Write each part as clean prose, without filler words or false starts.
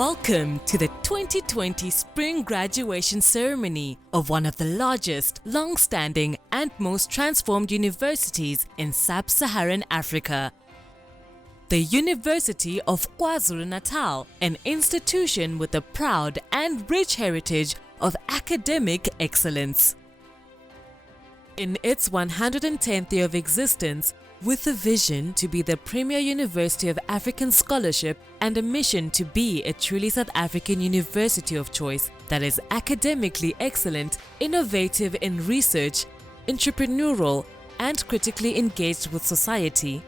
Welcome to the 2020 Spring Graduation Ceremony of one of the largest, long-standing and most transformed universities in Sub-Saharan Africa. The University of KwaZulu-Natal, an institution with a proud and rich heritage of academic excellence. In its 110th year of existence, with a vision to be the premier university of African scholarship and a mission to be a truly South African university of choice that is academically excellent, innovative in research, entrepreneurial, and critically engaged with society,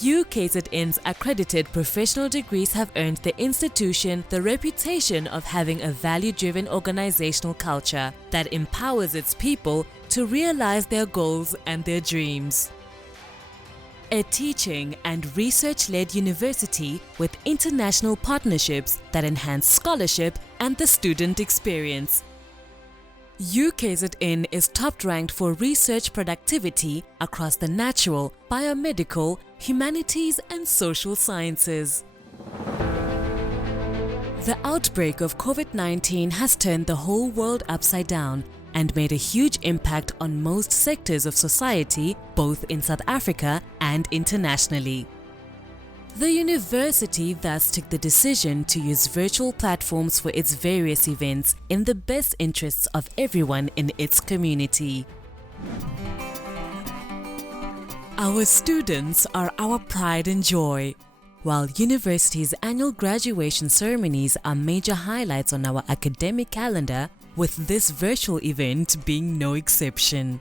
UKZN's accredited professional degrees have earned the institution the reputation of having a value-driven organizational culture that empowers its people to realize their goals and their dreams. A teaching and research-led university with international partnerships that enhance scholarship and the student experience. UKZN is top-ranked for research productivity across the natural, biomedical, humanities and social sciences. The outbreak of COVID-19 has turned the whole world upside down and made a huge impact on most sectors of society, both in South Africa and internationally. The university thus took the decision to use virtual platforms for its various events in the best interests of everyone in its community. Our students are our pride and joy. While university's annual graduation ceremonies are major highlights on our academic calendar, with this virtual event being no exception.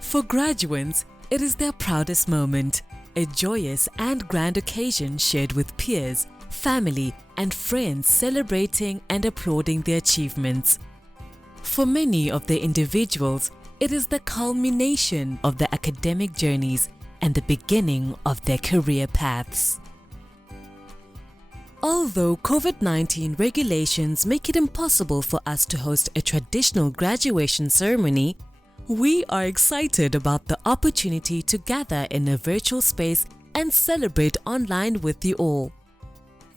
For graduates, it is their proudest moment, a joyous and grand occasion shared with peers, family, and friends celebrating and applauding their achievements. For many of the individuals, it is the culmination of their academic journeys and the beginning of their career paths. Although COVID-19 regulations make it impossible for us to host a traditional graduation ceremony, we are excited about the opportunity to gather in a virtual space and celebrate online with you all.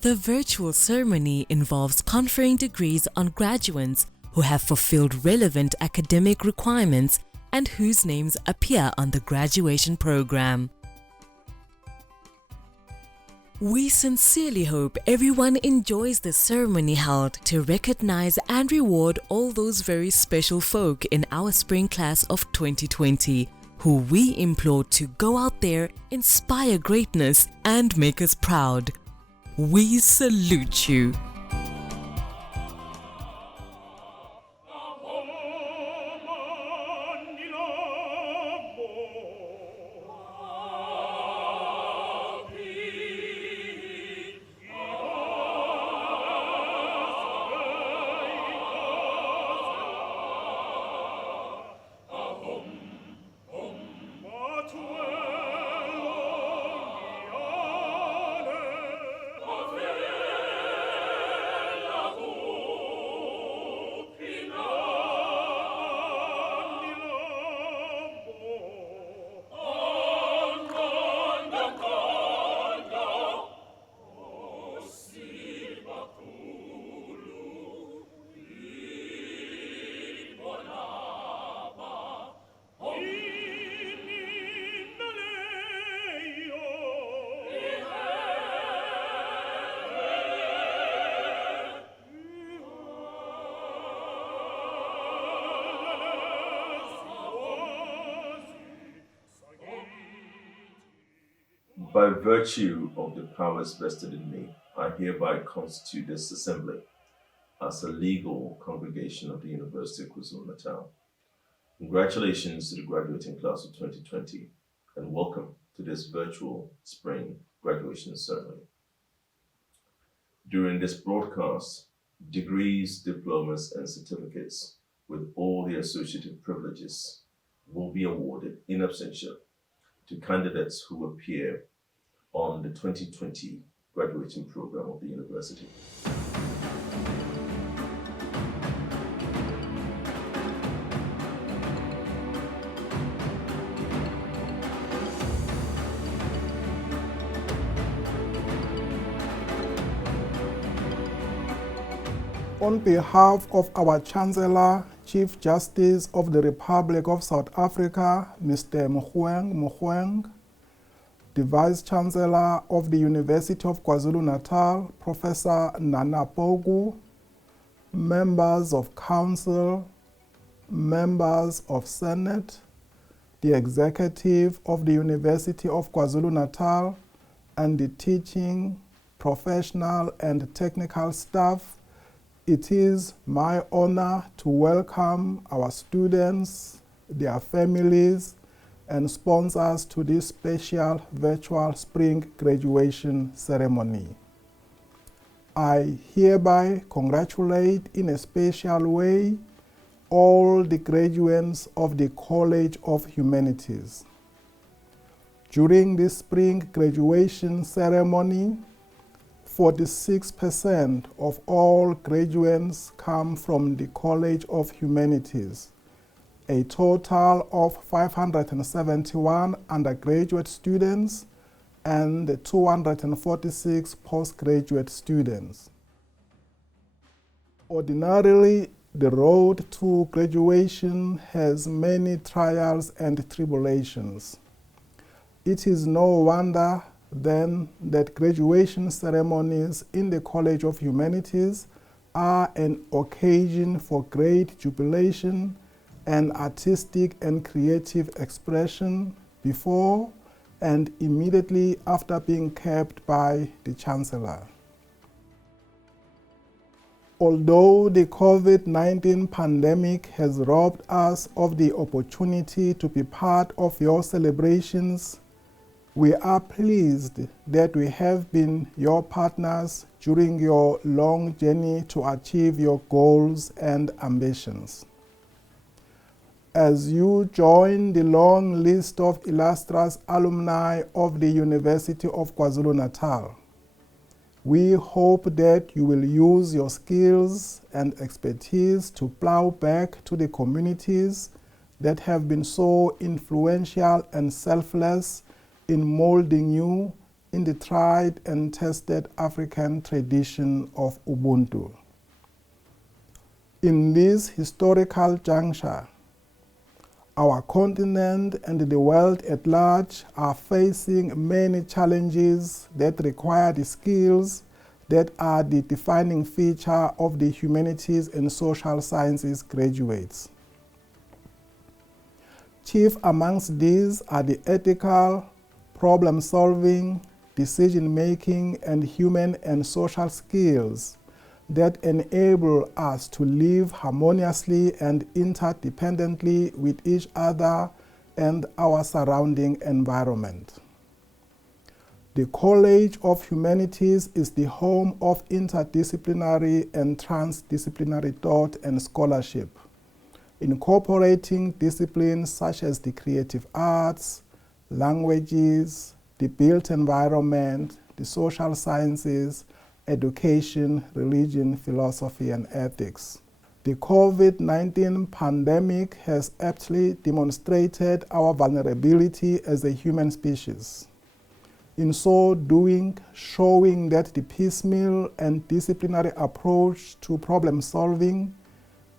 The virtual ceremony involves conferring degrees on graduates who have fulfilled relevant academic requirements and whose names appear on the graduation program. We sincerely hope everyone enjoys the ceremony held to recognize and reward all those very special folk in our spring class of 2020, who we implore to go out there, inspire greatness, and make us proud. We salute you. By virtue of the powers vested in me, I hereby constitute this assembly as a legal congregation of the University of KwaZulu-Natal. Congratulations to the graduating class of 2020 and welcome to this virtual spring graduation ceremony. During this broadcast, degrees, diplomas, and certificates with all the associated privileges will be awarded in absentia to candidates who appear on the 2020 graduating program of the university. On behalf of our Chancellor, Chief Justice of the Republic of South Africa, Mr. Mogoeng, the Vice Chancellor of the University of KwaZulu-Natal, Professor Nana Pogu, members of Council, members of Senate, the Executive of the University of KwaZulu-Natal, and the teaching, professional, and technical staff, it is my honor to welcome our students, their families, and sponsors to this special virtual spring graduation ceremony. I hereby congratulate in a special way all the graduates of the College of Humanities. During this spring graduation ceremony, 46% of all graduates come from the College of Humanities. A total of 571 undergraduate students and 246 postgraduate students. Ordinarily, the road to graduation has many trials and tribulations. It is no wonder then that graduation ceremonies in the College of Humanities are an occasion for great jubilation and artistic and creative expression before and immediately after being kept by the Chancellor. Although the COVID-19 pandemic has robbed us of the opportunity to be part of your celebrations, we are pleased that we have been your partners during your long journey to achieve your goals and ambitions. As you join the long list of illustrious alumni of the University of KwaZulu-Natal, we hope that you will use your skills and expertise to plow back to the communities that have been so influential and selfless in molding you in the tried and tested African tradition of Ubuntu. In this historical juncture, our continent and the world at large are facing many challenges that require the skills that are the defining feature of the humanities and social sciences graduates. Chief amongst these are the ethical, problem-solving, decision-making, and human and social skills that enable us to live harmoniously and interdependently with each other and our surrounding environment. The College of Humanities is the home of interdisciplinary and transdisciplinary thought and scholarship, incorporating disciplines such as the creative arts, languages, the built environment, the social sciences, education, religion, philosophy, and ethics. The COVID-19 pandemic has aptly demonstrated our vulnerability as a human species. In so doing, showing that the piecemeal and disciplinary approach to problem solving,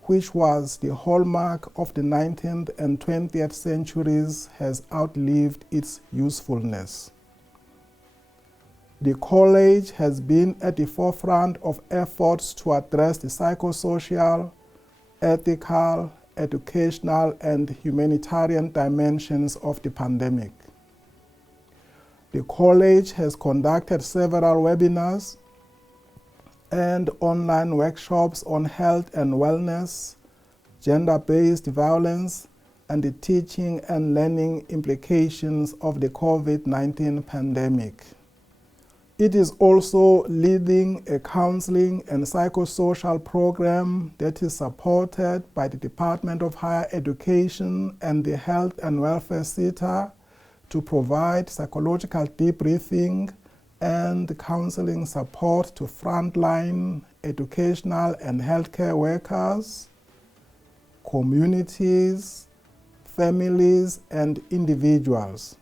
which was the hallmark of the 19th and 20th centuries, has outlived its usefulness. The college has been at the forefront of efforts to address the psychosocial, ethical, educational, and humanitarian dimensions of the pandemic. The college has conducted several webinars and online workshops on health and wellness, gender-based violence, and the teaching and learning implications of the COVID-19 pandemic. It is also leading a counseling and psychosocial program that is supported by the Department of Higher Education and the Health and Welfare Center to provide psychological debriefing and counseling support to frontline educational and healthcare workers, communities, families, and individuals.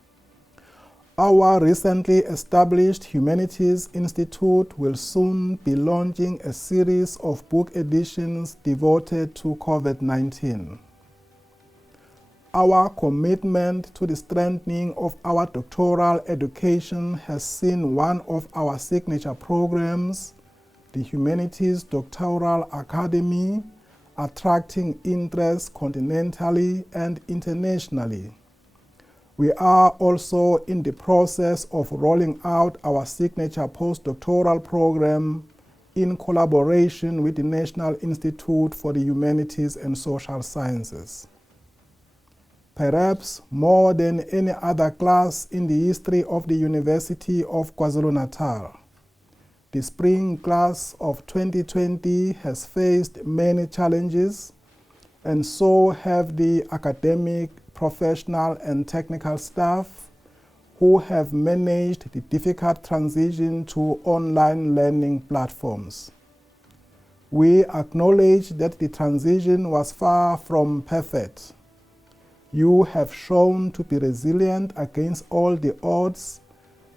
Our recently established Humanities Institute will soon be launching a series of book editions devoted to COVID-19. Our commitment to the strengthening of our doctoral education has seen one of our signature programs, the Humanities Doctoral Academy, attracting interest continentally and internationally. We are also in the process of rolling out our signature postdoctoral program in collaboration with the National Institute for the Humanities and Social Sciences. Perhaps more than any other class in the history of the University of KwaZulu-Natal, the spring class of 2020 has faced many challenges, and so have the academic, professional, and technical staff who have managed the difficult transition to online learning platforms. We acknowledge that the transition was far from perfect. You have shown to be resilient against all the odds,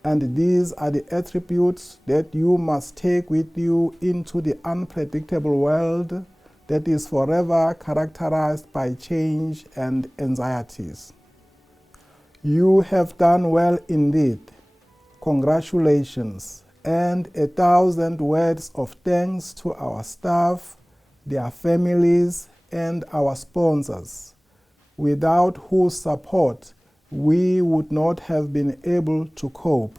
and these are the attributes that you must take with you into the unpredictable world that is forever characterized by change and anxieties. You have done well indeed. Congratulations, and 1,000 words of thanks to our staff, their families, and our sponsors, without whose support we would not have been able to cope.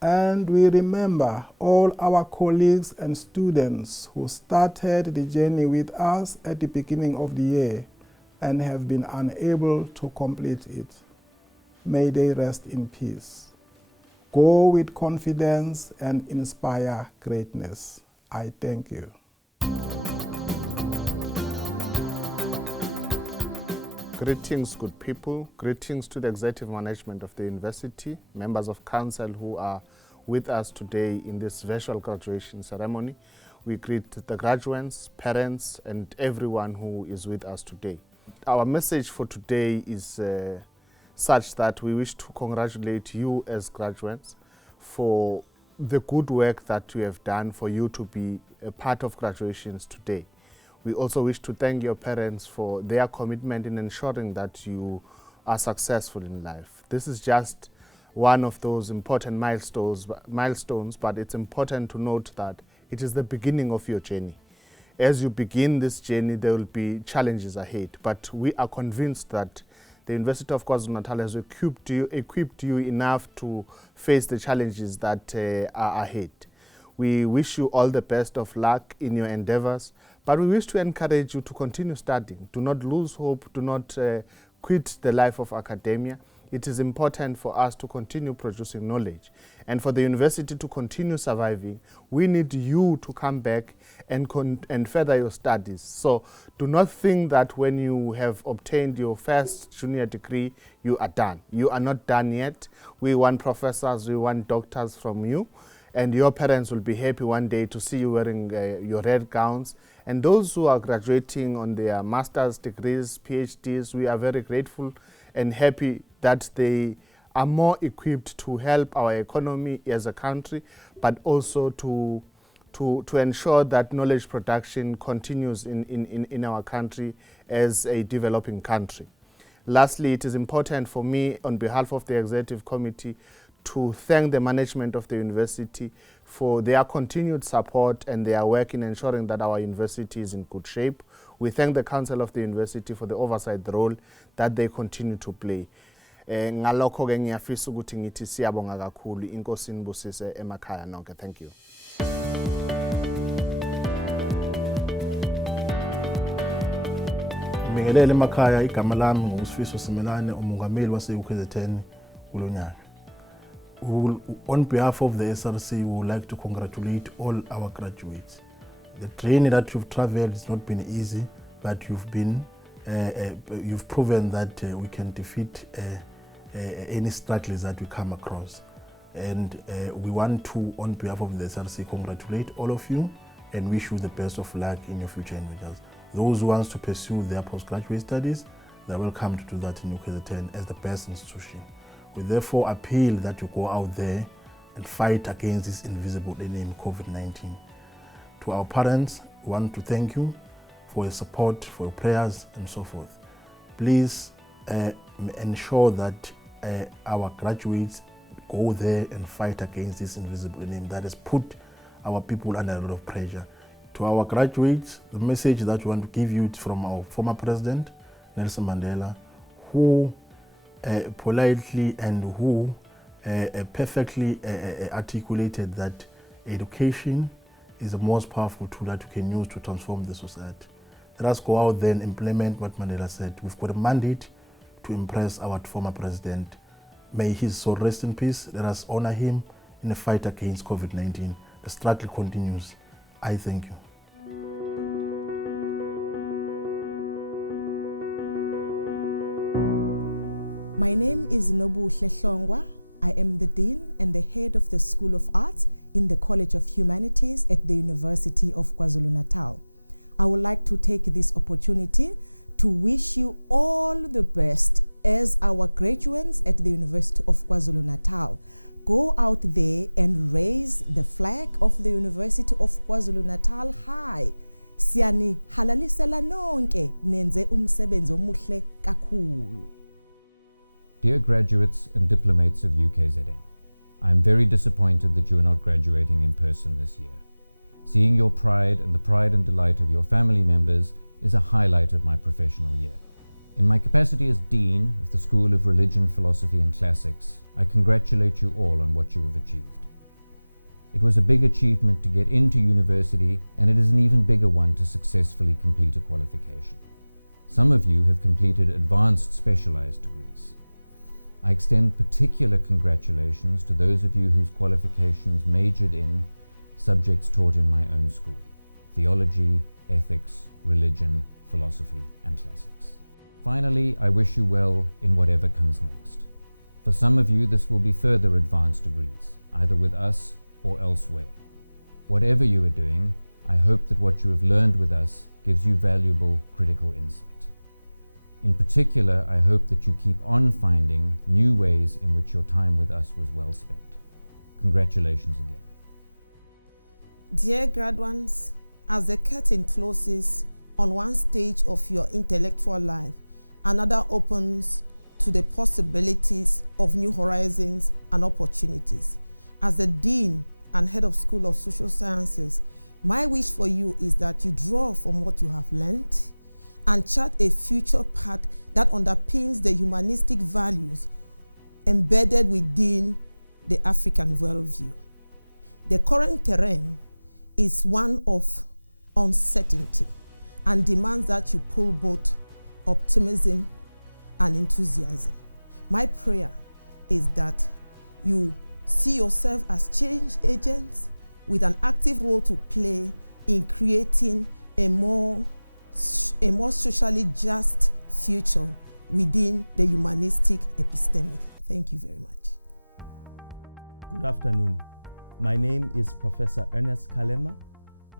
And we remember all our colleagues and students who started the journey with us at the beginning of the year and have been unable to complete it. May they rest in peace. Go with confidence and inspire greatness. I thank you. Greetings, good people. Greetings to the executive management of the university, members of council who are with us today in this virtual graduation ceremony. We greet the graduates, parents, and everyone who is with us today. Our message for today is such that we wish to congratulate you as graduates for the good work that you have done for you to be a part of graduations today. We also wish to thank your parents for their commitment in ensuring that you are successful in life. This is just one of those important milestones, but it's important to note that it is the beginning of your journey. As you begin this journey, there will be challenges ahead, but we are convinced that the University of KwaZulu-Natal has equipped you enough to face the challenges that are ahead. We wish you all the best of luck in your endeavors, but we wish to encourage you to continue studying. Do not lose hope. Do not quit the life of academia. It is important for us to continue producing knowledge. And for the university to continue surviving, we need you to come back and further your studies. So do not think that when you have obtained your first junior degree, you are done. You are not done yet. We want professors, we want doctors from you. And your parents will be happy one day to see you wearing your red gowns. And those who are graduating on their master's degrees, PhDs, we are very grateful and happy that they are more equipped to help our economy as a country, but also to ensure that knowledge production continues in our country as a developing country. Lastly, it is important for me, on behalf of the Executive Committee, to thank the management of the university for their continued support and their work in ensuring that our university is in good shape. We thank the Council of the University for the oversight role that they continue to play. Ngalokho ke ngiyafisa ukuthi ngithi siyabonga kakhulu, inkosi nibusise emakhaya nonke. Thank you. Ngibingelele emakhaya, igama lami nguSifiso Simelane, umongameli wase UKZN kulonyaka. On behalf of the SRC, we would like to congratulate all our graduates. The journey that you've traveled has not been easy, but you've proven that we can defeat any struggles that we come across. And we want to, on behalf of the SRC, congratulate all of you and wish you the best of luck in your future endeavors. Those who want to pursue their postgraduate studies, they're welcome to do that in UKZN as the best institution. We therefore appeal that you go out there and fight against this invisible enemy, COVID-19. To our parents, we want to thank you for your support, for your prayers, and so forth. Please ensure that our graduates go there and fight against this invisible enemy that has put our people under a lot of pressure. To our graduates, the message that we want to give you is from our former president, Nelson Mandela, who politely and who perfectly articulated that education is the most powerful tool that you can use to transform the society. Let us go out there and implement what Mandela said. We've got a mandate to impress our former president. May his soul rest in peace. Let us honor him in the fight against COVID-19. The struggle continues. I thank you. My name is Nobuhle Hlongwa. I am the Dean and the head of the School of Arts in the College of Humanities at the University of KwaZulu-Natal. I would like to take this opportunity to wish you all the best as our graduates at the University of KwaZulu-Natal. Go out there and raise the flag of the University of KwaZulu-Natal high. Siyani halalisela nonke nenze umsebenzi omuhle kakhulu. Dear graduates and diplomates of UKZN, I am very disappointed that you are not graduating in person this year. Seeing your pride and the pride and delight of your family members is a highlight of my professional year. In my capacity as Dean of the School of Religion, Philosophy and Classics, I congratulate you all on what you have achieved. It was a big achievement to get into university, and it is an even bigger one to successfully complete a qualification. Some of you have completed advanced specialized degrees. I extend particular congratulations to those of you whose qualifications majored in subjects taught in my own school: theology, ethics, religion, philosophy, and classics. Finally, I wish you well in whatever comes next. For some of you, this will be further advanced degrees, either with us or elsewhere. Whatever you are doing, I hope that what you have learned with us gives you valuable critical insight. In particular, I hope that you keep on finding new ways in which your time with us was well spent. Congratulations again. Dear graduates, as the curtain closes on one stage of your intellectual life, another opens to the possibilities of new horizons and opportunities. As the Dean and Head of School of Social Sciences, my wish for you is that you draw from what you have learned and chart a future path that underpins the humanistic values embedded within the African worldview. The current terrain is one of uncertainty and demands that you pull both optimism and enthusiasm. My prayer is that you see yourself as change agents with an active role to play in creating a more socially just future within the humanistic epistemic. Thank you very much. Good afternoon. My name is Professor Ernest Kalema.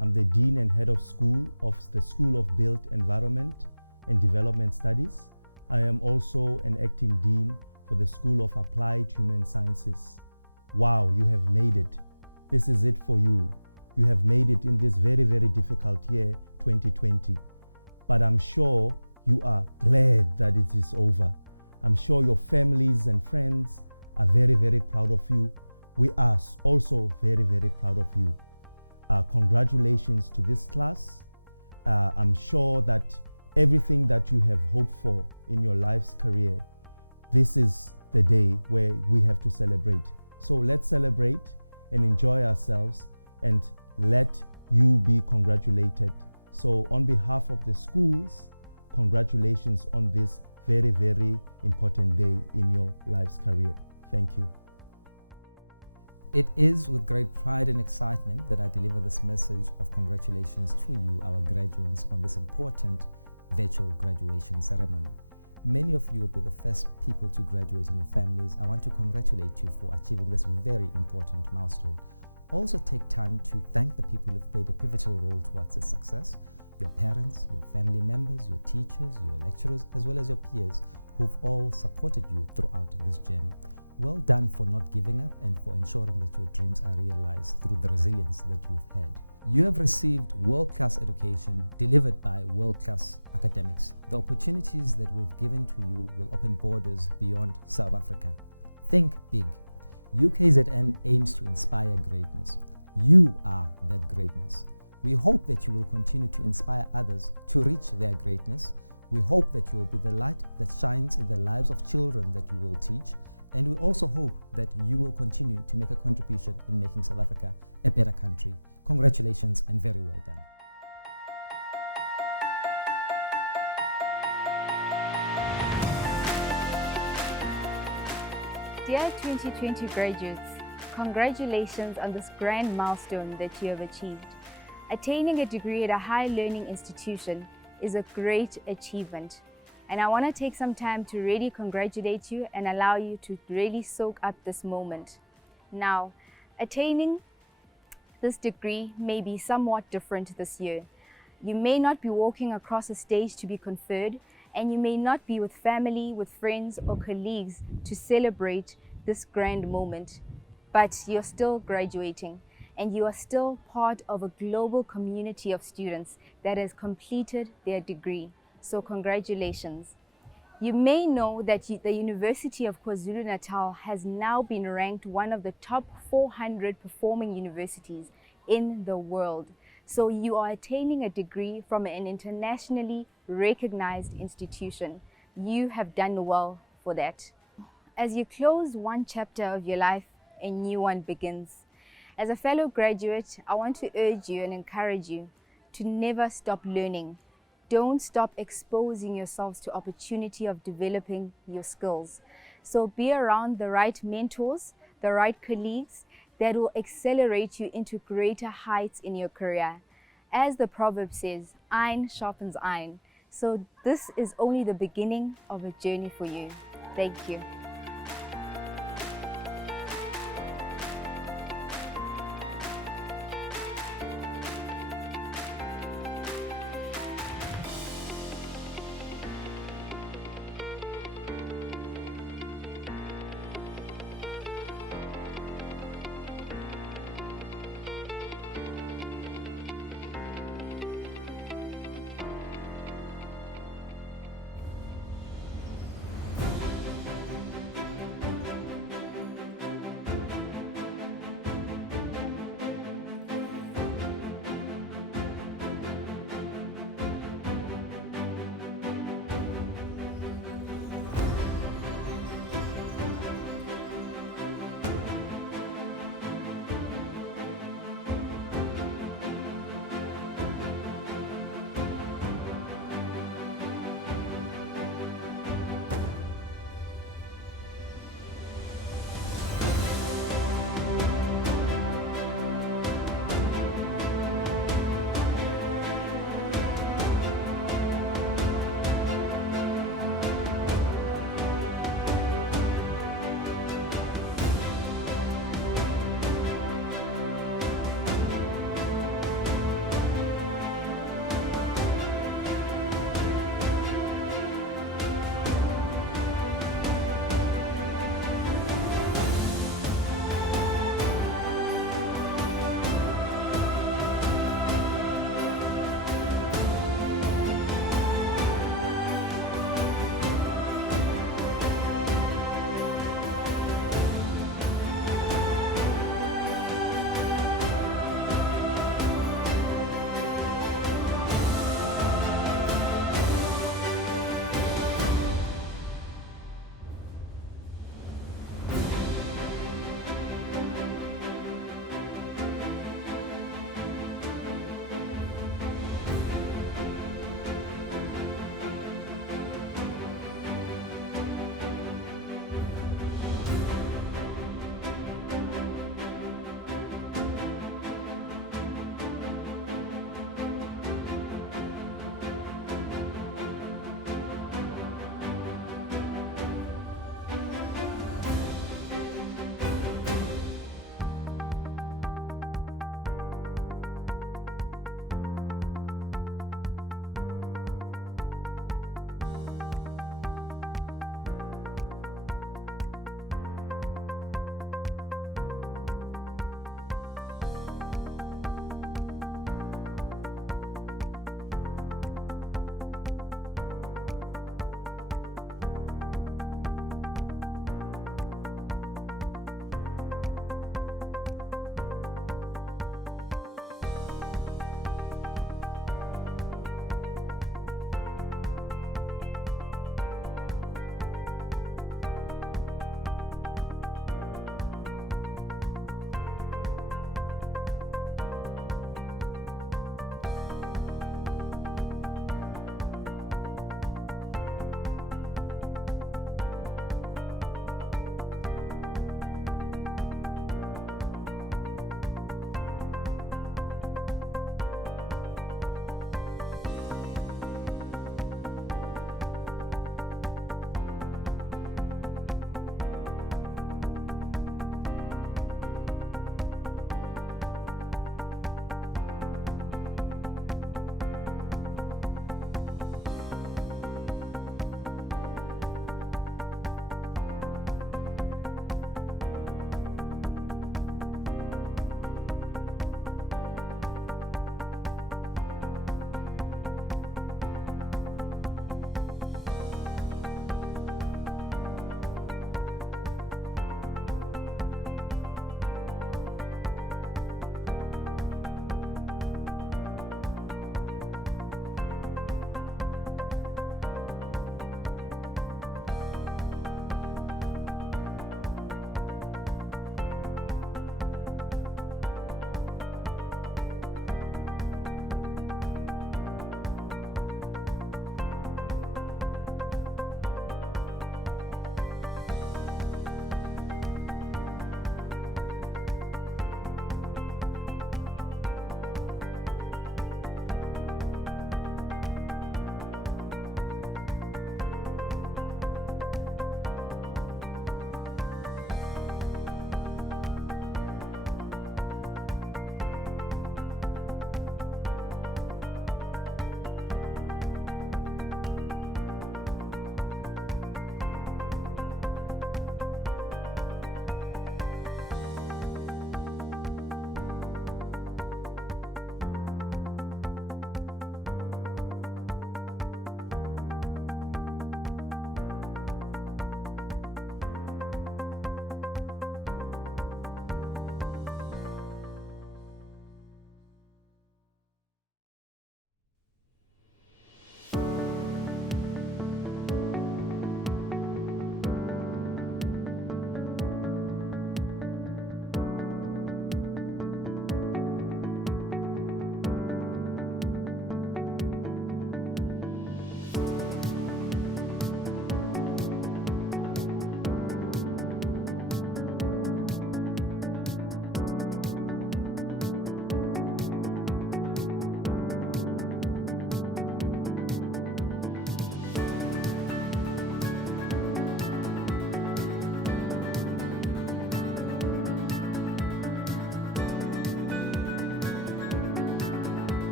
I'm the Dean and Head of School of the School of Built Environment and Development Studies. I am also an acting Dean for the School of Applied Human Sciences. Wow, you have made it. This is it for you. You have made it in this very, very difficult year, 2020. But I'm sure you are glad that it is over. I'm sure your families and friends are very, very proud of you. We are also very, very proud of you. Congratulations to this class. I'm sure that everything that you have hoped for in your life's career, this is the day where we have to celebrate. So let's celebrate and enjoy ourselves and let you be congratulated. So on behalf of the schools, congratulations on this very, very important day in your life's career. Thank you. It is with great pride and excitement that I deliver this message of congratulations to you, our graduates, on this important virtual graduation ceremony. Many of you will be the first people to graduate in your families. I want to congratulate you for achieving this very important milestone. Also take time to thank the people who've played a pivotal role towards its success: your parents, your family members, your teachers, your lecturers, as well as your peers who've all supported you throughout this journey. Well done for not giving up and for ensuring that your dreams are realized through the resilience that you've had. You have received world-class education delivered by world-class academics. The opportunities that we've given to you will open borders beyond South Africa. Think big. UKZN aims to inspire greatness. You are that greatness. We hope that you will continue to inspire others to reach their greatness. We hope that you will be the light that shines in the lives of children that you will teach. And we also hope that you will continue to make a contribution in making South Africa a better country. Congratulations and very well done. Dear 2020 graduates, congratulations on this grand milestone that you have achieved. Attaining a degree at a higher learning institution is a great achievement. And I want to take some time to really congratulate you and allow you to really soak up this moment. Now, attaining this degree may be somewhat different this year. You may not be walking across a stage to be conferred, and you may not be with family, with friends or colleagues to celebrate this grand moment. But you're still graduating, and you are still part of a global community of students that has completed their degree. So congratulations. You may know that the University of KwaZulu-Natal has now been ranked one of the top 400 performing universities in the world. So you are attaining a degree from an internationally recognized institution. You have done well for that. As you close one chapter of your life, a new one begins. As a fellow graduate, I want to urge you and encourage you to never stop learning. Don't stop exposing yourselves to opportunity of developing your skills. So be around the right mentors, the right colleagues that will accelerate you into greater heights in your career. As the proverb says, iron sharpens iron. So this is only the beginning of a journey for you. Thank you.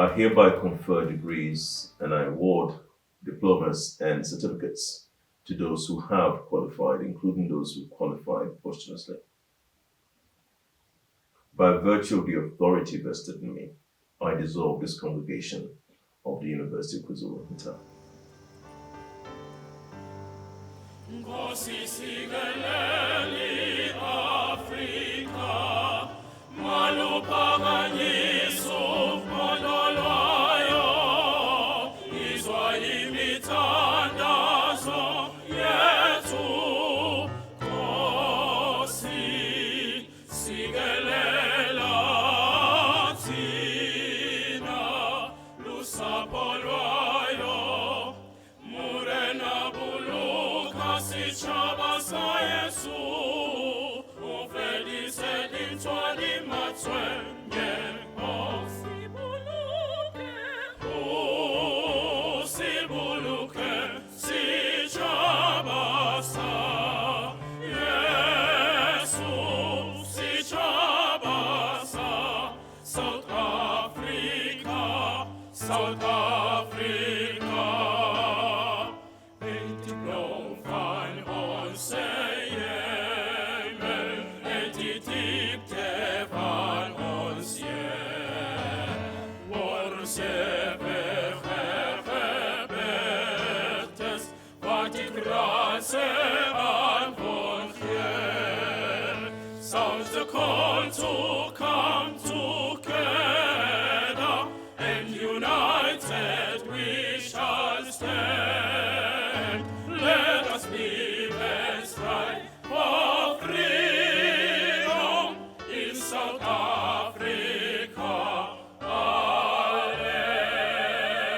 I hereby confer degrees and I award diplomas and certificates to those who have qualified, including those who qualified posthumously. By virtue of the authority vested in me, I dissolve this congregation of the University of KwaZulu-Natal. South Africa, en die blauw van onze hemel, en die diepte van ons heer, waar ze weggebeurd is, wat die grazen aan wordt heer, sounds the call to come together, and united we shall stand. Let us live and strive for freedom in South Africa, our land.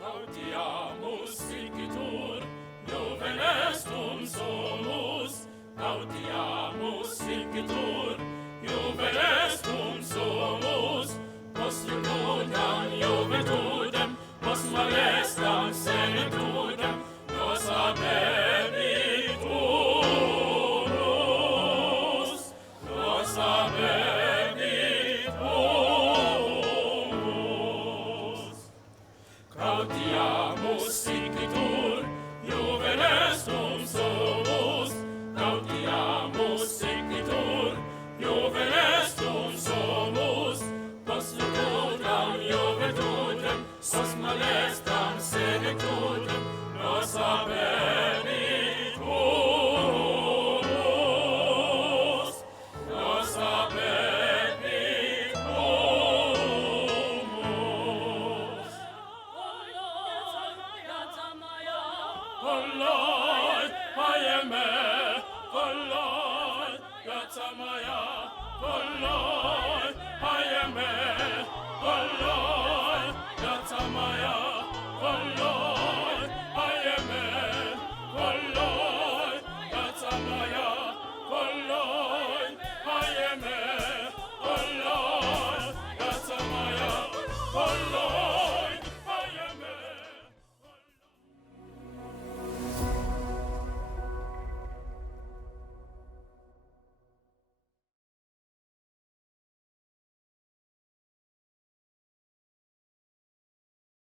Gaudiamus igitur, juvenestum somus. Gaudiamus igitur, juvenestum somus. Post iudam juventutem, post malestam senectutem, nos abeniturus, nos abeniturus. Gaudiamus igitur, juvenestum somus. Gaudiamus igitur, juvenestum somus. Post iudam juventutem, post malestam senectutem, nos abeniturus.